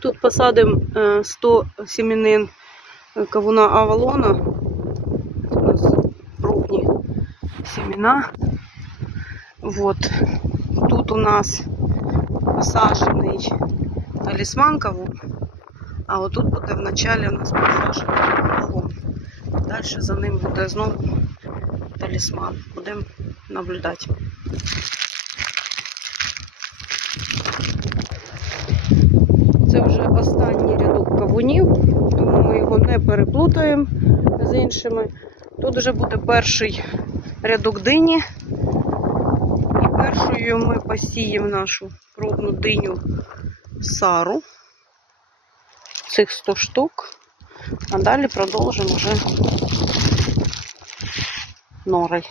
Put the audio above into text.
Тут посадимо 100 семенин кавуна Авалона. У нас крупні семена. Вот. Тут у нас посаджений талісман кавун. А отут буде в началі у нас посаджений кавун. Далі за ним буде знову талісман. Будемо наблюдати. Це вже останній рядок кавунів, тому ми його не переплутаємо з іншими. Тут вже буде перший рядок дині. І першою ми посіємо нашу пробну диню Сару. Цих 100 штук. А далі продовжимо вже норой.